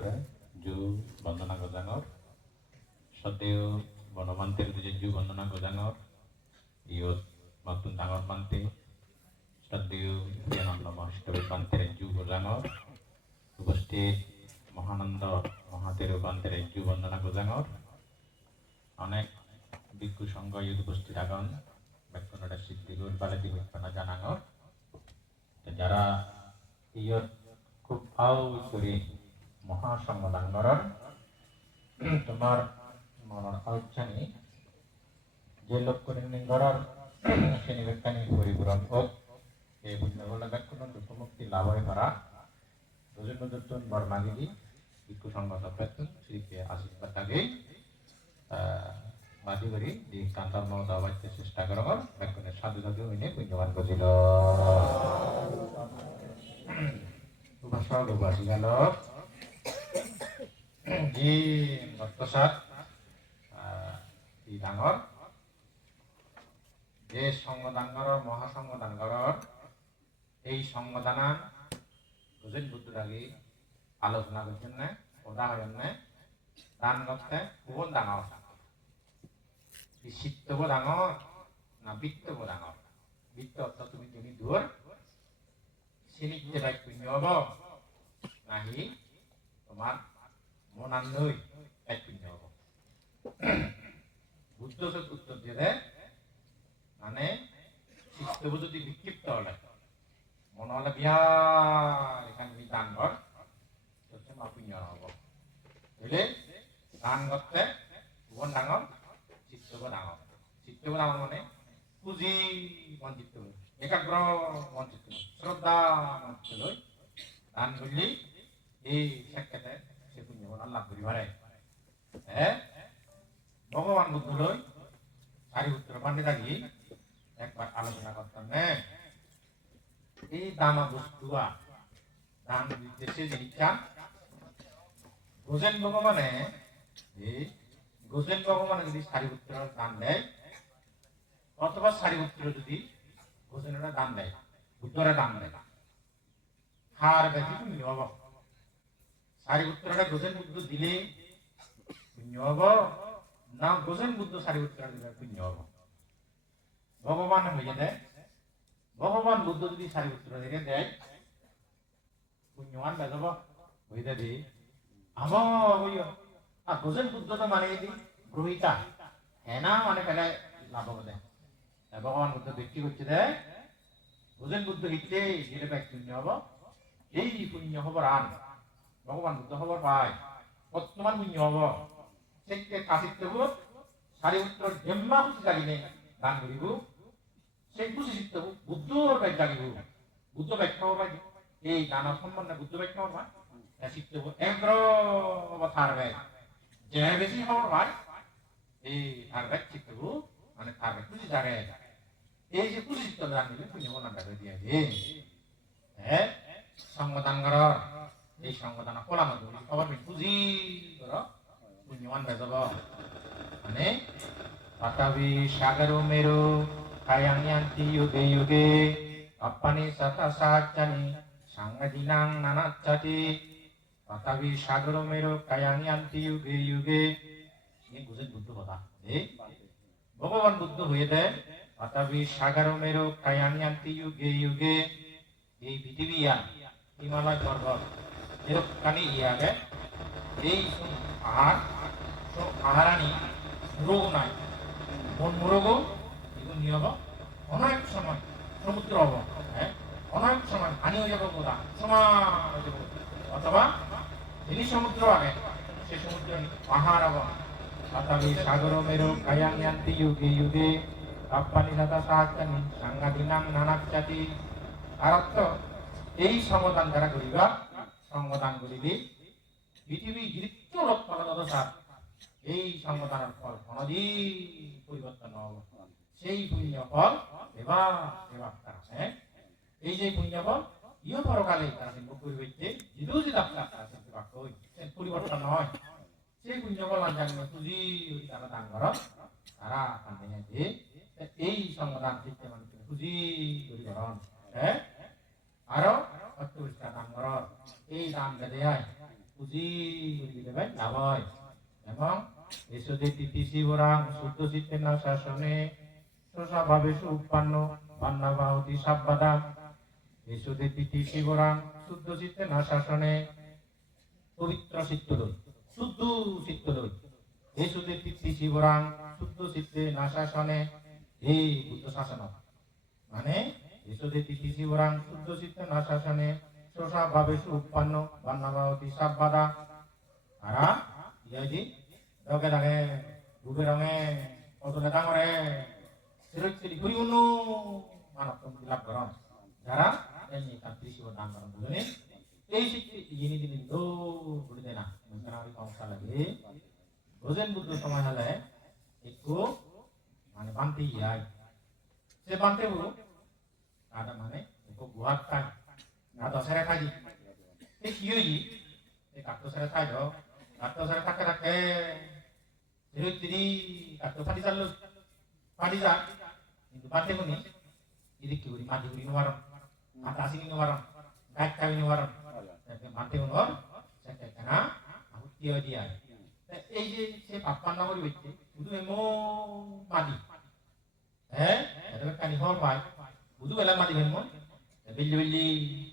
করে জু বন্দনা গজাঙর সতেও বনমান্তের যে জু বন্দনা গজাঙর ইয়ত নতুন ডাঙর পান্তে সদেও জ্ঞানন্দ মহাষ্টমী পান্তের জু গজাঙর উপস্থিত মহানন্দ মহাতের পান্তের জু বন্দনা গজাঙর অনেক ভিক্ষু সংঘ ইয়ত উপস্থিত আগন ব্যাকুণটা সিদ্ধিগুর বালাদি বিজ্ঞানা জানাঙর যারা ইয়ত খুব আও করে মহাসংগদাঙ্গরর তোমার মনের আউচ্ছানি যে লোক করে নিঙ্গরর শ্রেণী ব্যক্তানি পরিপূরণ হোক এই বুঝনাগুলো ব্যাকুণ দুঃখমুক্তি লাভ হয়ে পারা দুজন দুজন বর্মাগিরি ভিক্ষু সংঘ সভ্যত্ব শ্রীকে আশীর্বাদ থাকে বাদি করি যে কান্তার মমতা বাচ্চা চেষ্টা করবার ব্যাকুণের সাধু সাধু হইনে পুণ্যবান করছিল ভাষা উপাসী গেল যি ভক্তসাদ ডাঙর যে সংগদাঙ্গর মহাসংগদাঙ্গর এই সংগদানা বুঝেন বুদ্ধ লাগি আলোচনা করছেন না উদাহরণ না দান করতে কোন ডাঙর শিত্যব ডাঙর না বৃত্তব ডাঙর বৃত্ত অর্থ তুমি তুমি দূর সিনিতে বাই পুণ্য হব নাহি তোমার মনান্নই এক পুণ্য হব বুদ্ধ উত্তর দিয়ে মানে শিক্ষব যদি বিক্ষিপ্ত হলে মনে হলে বিহার এখানে দান কর হচ্ছে মা পুণ্য হব বুঝলে দান করতে কোন ডাঙর চিত্তব ডাঙর চিত্তব ডাঙর মানে পুঁজি মঞ্চিত একাগ্র মঞ্চিত শ্রদ্ধা মঞ্চিত দান করলি এই সাক্ষাতে সে পুণ্য লাভ করি পারে হ্যাঁ ভগবান বুদ্ধ লই সারিপুত্র পান্ডে থাকি একবার আলোচনা করতাম না এই দানা বস্তুয়া দান দেশে জিনিসটা গোজেন ভগবানে এই গোজেন ভগবানে যদি সারিপুত্র দান দেয় অথবা সারিপুত্র যদি গোজেনের দান দেয় বুদ্ধরা দান দেয় হার বেশি পুণ্য হব সারিপুত্রটা গোজেন বুদ্ধ দিলে পুণ্য হব না গোজেন বুদ্ধ সারিপুত্র দিলে পুণ্য হব ভগবান হয়ে দেয় ভগবান বুদ্ধ যদি সারিপুত্র থেকে দেয় পুণ্যবান বেজব হয়ে দেয় আমার গোজেন বুদ্ধ তো মানে গ্রহিতা হ্যাঁ না মানে পেলে লাভ হবে ভগবান বুদ্ধ ব্যক্তি করছে দেয় গোজেন বুদ্ধ হিটে যেটা ব্যাগ পুণ্য হব এই পুণ্য হবার আন ভগবান বুদ্ধ হবার পায় বর্তমান পুণ্য হব সেকে কাশিত সারিপুত্র জন্মা খুশি জাগিনে দান করিব সেই খুশি শিখতে বুদ্ধ ব্যাগ জাগিব বুদ্ধ ব্যাখ্যা হবার এই দানা সম্বন্ধে বুদ্ধ ব্যাখ্যা হবার শিখতে এগ্র থার ব্যাগ যে বেশি হবার পায় এই থার ব্যাগ শিখতে মানে থার ব্যাগ খুশি জাগে এই যে খুশি শিখতে দান দিলে পুণ্য বর্ণনা দিয়ে দিয়ে হ্যাঁ সংগদান কর এই সংগদান কলা মধ্যে খবর পুঁজি কর পুণ্যবান বেজব মানে তথাপি সাগর মেরু কায়াঙ্গান্তি যুগে যুগে অপ্পানি সাতা সাহায্যানি সাংগাদিনাং নানাচ্ছাতি তথাপি সাগর মেরু কায়াঙ্গান্তি যুগে যুগে এই বুঝেন বুদ্ধ কথা ভগবান বুদ্ধ হয়ে দেয় তথাপি সাগর মেরু কায়াঙ্গান্তি যুগে যুগে এই পৃথিবী হিমালয় পর্বত এরকম ইয়াগে এই আহারানি রোগ নাই মন রোগ এগুলো নিয়ে হব অনেক সময় সমুদ্র হব হ্যাঁ অনেক সময় হানি হয়ে যাবো কোথা সময় অথবা যিনি সমুদ্র আগে সে সমুদ্র পাহাড় হব তথাপি সাগর মেরু কায়াঙ্গান্তি যুগে যুগে আপ্পানি সাদা সাহায্যানি সাংঘাতিনাং নানাচ্ছাতি আর অর্থ এই সমাধান যারা করিবা সংগদান করিবি পৃথিবী গৃত্য লক্ষণ সার এই সংগদানের ফল কোনদিন পরিবর্তন হব সেই পুণ্য ফল এবার এবার তারা হ্যাঁ এই যে পুণ্য ফল ইয় পরকালে তারা কিন্তু পরিবর্তে যদিও যদি আপনার পরিবর্তন হয় সেই পুণ্য ফল জানবে পুঁজি তারা দান কর তারা যে এই সংগদান শিখতে মানে পুঁজি পরিবর্তন হ্যাঁ আরো অত্যবস্থা দান কর এই দান দেয় পুঁজি দেবেন লাভ হয় এবং এসদে তিথি শিবরাং শুদ্ধ চিত্তের না শাসনে স্বভাবে সুউৎপন্ন বান্নাবাহতি সাববাদা এসদে তিথি শিবরাং শুদ্ধ চিত্তে না শাসনে পবিত্র চিত্তলই শুদ্ধ চিত্তলই এসদে তিথি শিবরাং শুদ্ধ চিত্তে না শাসনে এই বুদ্ধ শাসন মানে এসদে তিথি শিবরাং শুদ্ধ চিত্তে না শাসনে স্বভাবে সুউৎপন্ন বান্নাবাহতি সাববাদা আরা ইয়াজি দগে দাগে দুবে রঙে কতলে ডাঙরে সিরুচ্ছিলি ঘুরি উনু মানব লাভ করন যারা এই কাত্রি শিব দান করন বুঝলেন এই শিক্ষা ইনি দিন দো বলে দেনা মন্ত্রা হরি সমস্যা লাগে ভোজন বুদ্ধ সময় হলে একটু মানে বানতে যায় সে বানতে হলো ada মানে একটু গুহাত খাই না দশরে খাই এই কি হই এই কাট দশরে খাই দাও কাট দশরে থাকে থাকে সিরুচ্ছিলি কাট ফাটি চাললো ফাটি যা কিন্তু বানতে কোনি 이렇게 우리 마디 우리 노아람 아다 아시는 노아람 가까이 노아람 মাঠে উনর সেটা আহু টিয়া দিয়া এই যে সে পাপ্পান না করি হইছে শুধু এমো মাদি হ্যাঁ এটা কানি হর ভাই শুধু এলা মাদি হেমন বিল্লি বিল্লি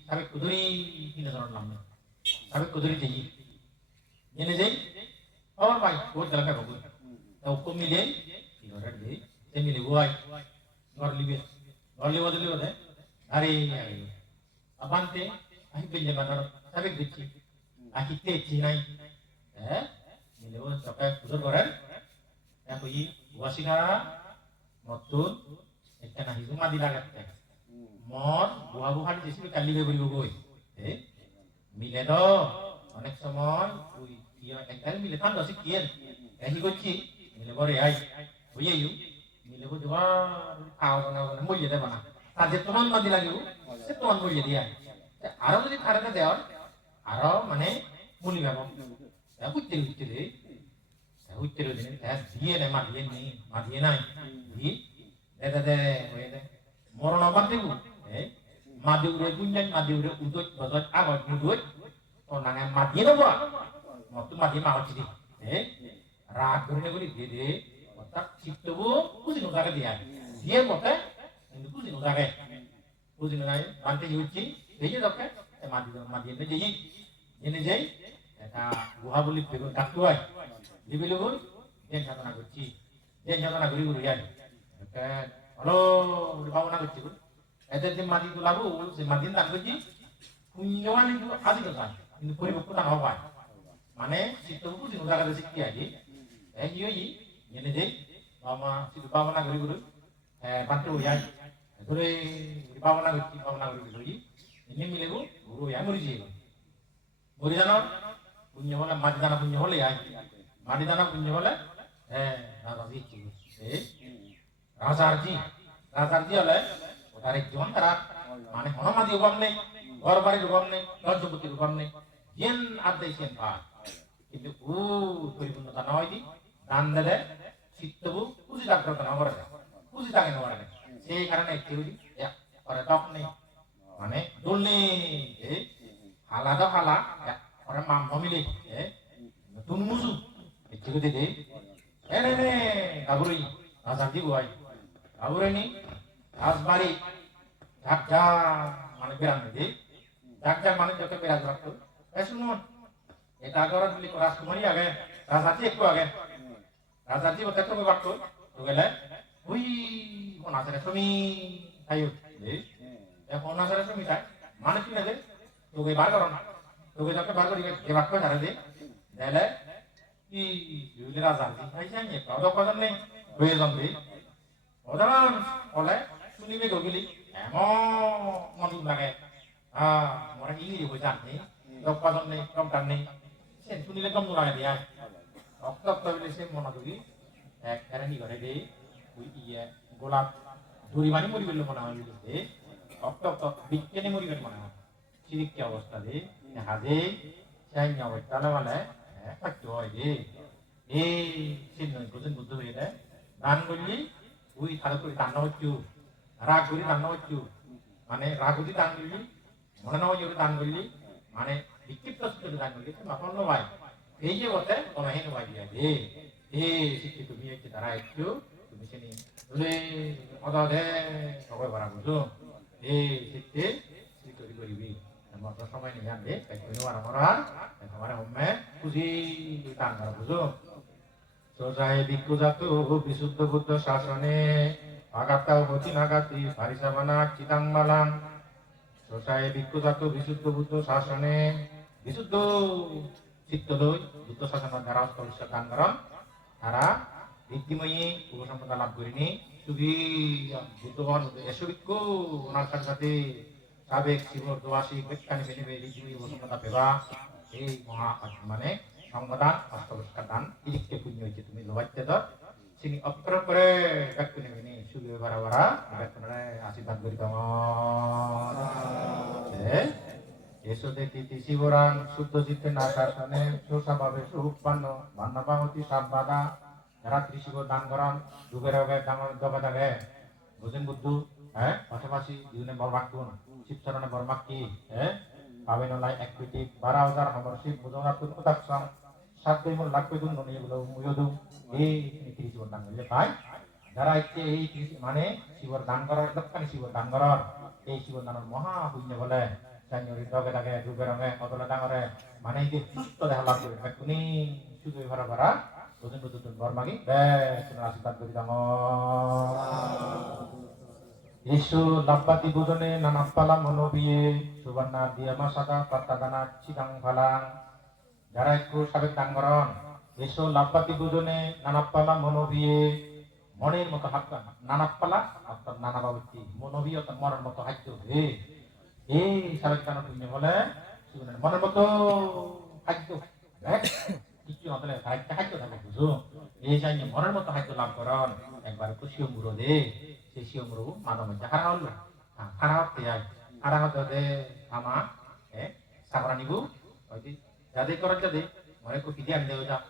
সাবে কুদুরি কিনে ধরলাম না সাবে কুদুরি যাই এনে যাই और भाई वो चला का बगु तो को मिले इधर दे से मिले गोई और लिबे दे अरे अबांते आई बिल्ले बाजार sabe gitu akite cinai milewo sampai kusur koren yang pergi wasika motun ekana hizuma dilagate mor buah-buahan di sini kali beri-beri মিলে তো অনেক সময় ওই একদল মিলে থান দশি কিয়েন এই করছি মিলে বরে আই বুঝে ইউ মিলে বুঝবা খাওয়া না মূল্য দেব না তার যে তোমার মাদি লাগিব সে তোমার মূল্য দিয়া আরো যদি খারাপে দেওয়ার আরো মানে মুলি ভাব উত্তর দিন দিয়ে না মাদিয়ে নাই দি দে মরণ অবাদ দেব মাদি উড়ে গুঞ্জান মাদি উড়ে উদয় বজত আগত মুদয় তো নাঙে মাদিয়ে দেব মত মাদিয়ে মা হচ্ছে রাগ ধরে করে দিয়ে দে অর্থাৎ শিখতেবো বুঝি নোজাকে দিয়ে মতে কিন্তু বুঝি নোজাকে বুঝি নাই বানতে হচ্ছে দেখে দরকার মাদিয়ে যেই জেনে যাই এটা গুহা বলি ডাকতে হয় দিবিলে বল জেন সাধনা করছি জেন সাধনা করি গুরু যাই হলো ভাবনা করছি এদের যে মাটি তোলাবো সে মাটি দান করছি পুণ্যমান কিন্তু আজি কথা কিন্তু পরিপক্কতা হওয়ায় মানে চিত্তবু যে জায়গাতে শিখতে আছি এই জেনে যাই বাবা শুধু ভাবনা করি গুরু বানতে যাই ধরে ভাবনা করি গুরু ini milebu guru ya muri dana punya hola mati dana punya hola ya mati dana punya hola rasa sih rasarji hola tarik juan tarak mane hono mati ubam nih gor bari ubam nih gor jemput ubam nih yen ada isen pak itu turi pun tanah ini dan dale situ puji dokter tanah orang puji tangan orang sih karena itu ya orang dok nih মানে দলনে হালা তো হালা ওরা মাম ফমিলে নতুন মুসু এটি করে দে নে গাবুরি রাজাজি গোয়াই গাবুরি নি রাজবাড়ি ঢাকা মানে বেরান দে ঢাকা মানে যত বেরাজ রাখতো শুনুন এটা আগরা দিলি রাজকুমারী আগে রাজাজি একটু আগে রাজাজি ওটা তো বাড়তো তো গেলে ওই কোন আছে তুমি তাইও এখন নাসারে তুমি তাই মানে কি না দে তোকে বার করো না তোকে যখন বার করি যে বাক্য ছাড়া দে দেলে কি ইউলে রাজা আই জানি তো কথা নেই হয়ে যাবে ওদান বলে শুনিবে গগিলি এমন মধু লাগে মরা কি হয়ে যাচ্ছে কথা নেই কম টান নেই সে শুনিলে কম লাগে দিয়া অক্ত বলে সে মনা দুগি এক কারণই করে দে ওই ইয়ে গোলাপ দড়ি বানি মরি বললো মনে হয় অক্ত বিজ্ঞানী মরি গেল মনে হয় সিরিক কি অবস্থা দে হাজে চাই অবস্থা মানে থাকতে হয় রে এই সিদ্ধ গোজন বুদ্ধ হয়ে দেয় দান করলি ওই তারা করে রান্না হচ্ছু রাগ করি রান্না হচ্ছু মানে রাগ করি দান করলি মনে নয় দান করলি মানে dikit terus itu dengan begitu makan lo baik ini bote kalau ini baik dia sih itu dia kita raih itu di sini ada deh kau barang itu situ ribi nama sama ini kan deh kayak ini orang-orang yang kemarin homem kusi tanggal itu Sosai bhikkhu jatu visuddha buddha sasane agatta hoti nagati parisamana chitang malang Sosai bhikkhu jatu visuddha buddha sasane visuddha cittodoi buddha sasana দ্বারা পরিষ্কার করেন তারা ভিত্তিময়ী উপসম্পদা লাভ করেনি শুধু বুদ্ধবান এসো ভিক্ষু ওনার সাথে সাবেক শিবর দোয়াশি বৈজ্ঞানিক হিসেবে ভিত্তিময়ী উপসম্পদা পেবা এই মহা মানে সংবাদান অষ্টবস্কার দান ইদিককে পুণ্য হয়েছে তুমি লোবাইতে ধর সিনি অপ্র করে ব্যক্তি নেবে নি সুবিধা বারা বারা ব্যক্তি আশীর্বাদ করি এসো দেখি শিবরাং শুদ্ধ চিত্তে না শাসনে সুস্বভাবে সুউৎপন্ন মান্যবাহতি সাববাদা যারা ত্রিশিব দান করান যুগের আগে জগা থাকে বুঝেন বুদ্ধু হ্যাঁ পাশাপাশি জীবনে বরমাকুন শিবচরণে বরমাকি হ্যাঁ পাবেন লাই এক পিটি 12,000 নম্বর শিব বুঝনাতুন উদাকসং সাতই মূল লাখ পেদুন ননিগুলো মুয়দু এই ত্রিশিব দান করলে পাই যারা ইচ্ছে এই মানে শিবর দান করার দক্ষিণ শিবর দান করার এই শিবর দানের মহা পুণ্য বলে জানুয়ারি দগে দাগে যুগে রঙে অতলা ডাঙরে মানে যে সুস্থ দেখা লাভ করে এখনই শুধু ভরা ভরা বুঝেন বুঝুন বরমাগি বেশ আশীর্বাদ করি দাম Yesu lampati budone nanappala monobiye subarna diama sada pattadana cidang balang jaraiku sabek danggoron Yesu lampati budone nanappala monobiye moner moto hakka nanappala অর্থাৎ নানা বাবতি monobiye অর্থাৎ মনের মতো হাইত এই sabek dana punya বলে সেগুলো মনের মতো হাইত কিছু হতলে হাইত থাকে বুঝো এই জানি মনের মতো হাইত লাভ করন একবার খুশি মুরো দে siomru mano menjakar lu, karena dia, karena ada sama, sabaran ibu, jadi korang jadi, mereka video dia udah,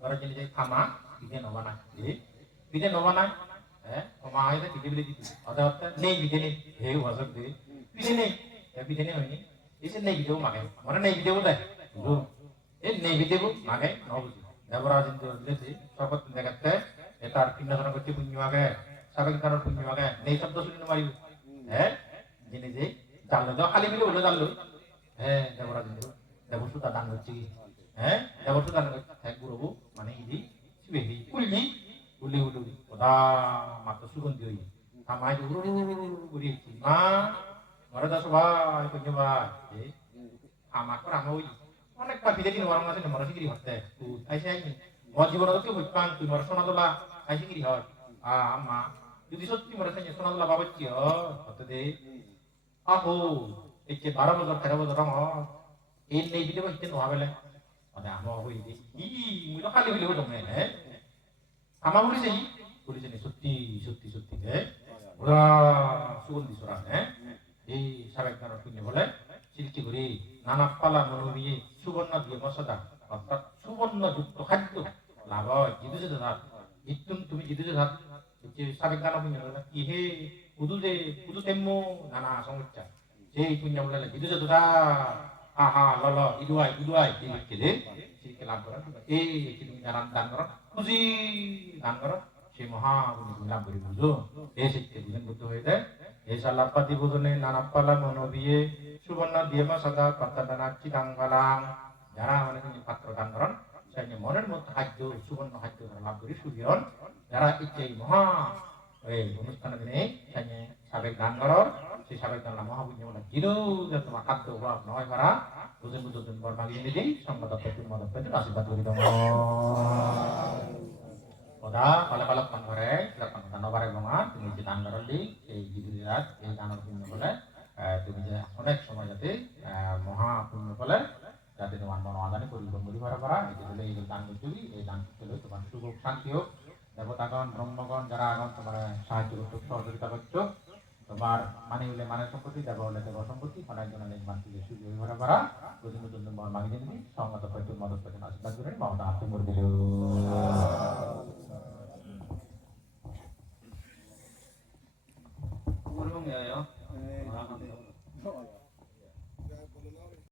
korang jadi sama, video novana, jadi video novana, sama aja video beli itu, ada nih video nih, wasap deh, video nih ini, ini nih video makai, mana nih video udah, itu, nih video makai, nopo, dapat itu lihat sih, sobat pendekat teh, etar pindah orang kecil punya makai. সাবেক কারণ পুণ্য মাগে নেই শব্দ শুনে মারি যিনি যে জানলো তো খালি মিলে বলে জানলো দেবরা কিন্তু দেবসুতা দান হচ্ছে দেবসুতা দান গুরু মানে ইদি সিবেহি উলি উলি উলি ওদা মাত্র সুগন্ধি হই থামাই উড়ু উড়ি মা ঘরে সবাই পুণ্য ভাই আমার ওই অনেকটা বিদেশি orang আছে মরা সিগিরি হতে আইসে আইনি মর জীবন তো হইপাং তুই মর সোনা তোলা আইসে গিরি হয় আমা যদি সত্যি মনে হয় সোনাদুল্লাহ বাবাচ্ছি হতে আহো এই যে 12 বছর 13 বছর রঙ এই নেই দিতে বলতে নোয়া বেলে মানে আমা হই দি মুই তো খালি হইলে হতো না আমা বলিছে সত্যি সত্যি সত্যি ওরা সুগন্ধি সোরা এই সাবেক গান পুণ্য বলে সৃষ্টি করি নানা পালা মনোবিয়ে সুবর্ণ দিয়ে মশলা অর্থাৎ সুবর্ণ যুক্ত খাদ্য লাভ হয় জিদুজে ধাত তুমি জিদুজে ধাত সাবেক গান পুণ্য বলে ইহে উদু তেমো নানা সমস্যা সেই পুণ্য বলে জিদুজে ধরা আহা লল ইদুয়াই এই সিরিকে লাভ করা এই তুমি দান করো খুশি দান করো সেই মহা পুণ্য লাভ করি বুঝো এই শিখতে বুঝেন বুদ্ধ হয়ে যায় এই সালাপাতি বুঝনে নানাপালা মনোবিয়ে সুবর্ণ দিয়েমা সদা পাত্তাদানা চিতাং বালাং যারা মানে পাত্র দান করেন সেই মনের মধ্যে খাদ্য সুবর্ণ খাদ্য লাভ করি সুবিরণ যারা ইচ্ছে মহা এই অনুষ্ঠান দিনে সেই সাবেক দান করার সেই সাবেক দান মহাপুণ্য বলে জিরো তোমার খাদ্য অভাব নয় করা বুঝেন বুঝুন বর মাগিয়ে নিয়ে সংবাদ আশীর্বাদ করি তোমার ওদা পালে পালক মান করে লাখন দানবারে গমা তুমি যে দান করলি সেই জিদিরাত এই দানের পুণ্য বলে তুমি যে অনেক সময় যাতে মহা পুণ্য বলে যাতে তোমার মন আদানি পরিবর্তন করি পারা এই যে এই দান করবি এই দান করলে তোমার সুখ শান্তি হোক দেবতাগণ ব্রহ্মগণ যারা আগন তোমার সাহায্য করছো সহযোগিতা করছো তোমার মানে হলে মানে সম্পত্তি দেব হলে দেব সম্পত্তি অনেক জনের মানসি সুযোগ হয়ে পারা প্রতিদিন বর মাগিয়ে দিবি সংগত মদত আশীর্বাদ করেন মমতা হাতে করে দিল